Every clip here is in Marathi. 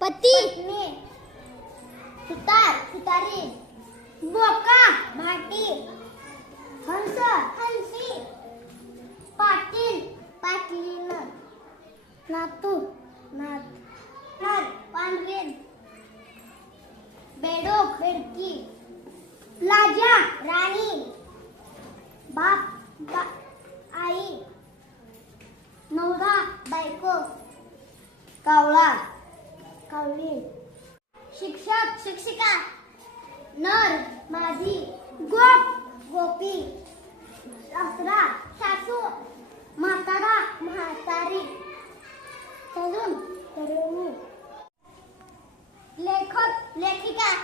पती पत्नी, सुतार सुतारी, बोका भाटी, हंस हंसी, पाटील पाटलीन, नातू नात नर पांढरेन, बेडोक बेडकी, राजा राणी, बाप आई, नवरा बायको, कावळा कावळी, शिक्षक शिक्षिका, नर माझी, गोप गोपी, सासरा सासू, म्हातारा म्हातारी, तरुण तरुणी, लेखक लेखिका,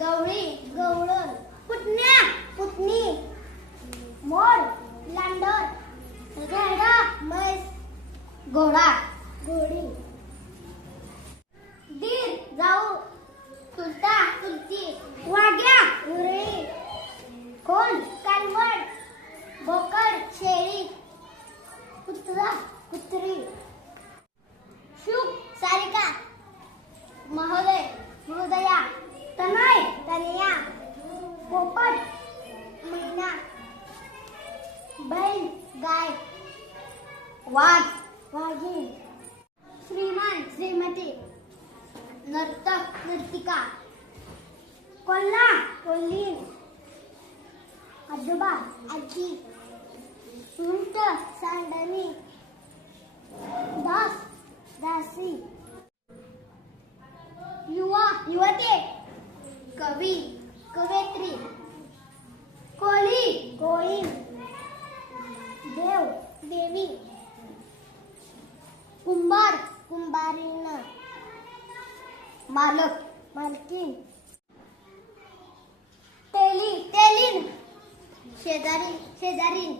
गवळी गवळण, पुतण्या पुतणी, मोर लांडर, रेडा म्हैस, घोडा घोडी, दीर जाऊ, चुलता चुलती, वाघ्या उरळी, कोण कालवड, बोकड शेळी, कुत्रा कुत्री, शुक सारिका, महोदय महोदया, तनय तनया, पोपट मैना, बैल गाय, वाघ वाघीण, श्रीमान श्रीमती, नर्तक नर्तिका, कोल्हा कोल्हीण, आजोबा आजी, सुंट सांडणी, दास दासी, युवा युवती, कवी कवयित्री, कोळी कोळी, देव देवी, कुंभार कुंभारीण, मालक मालकीण, तेली तेलीन, शेजारी शेजारीन,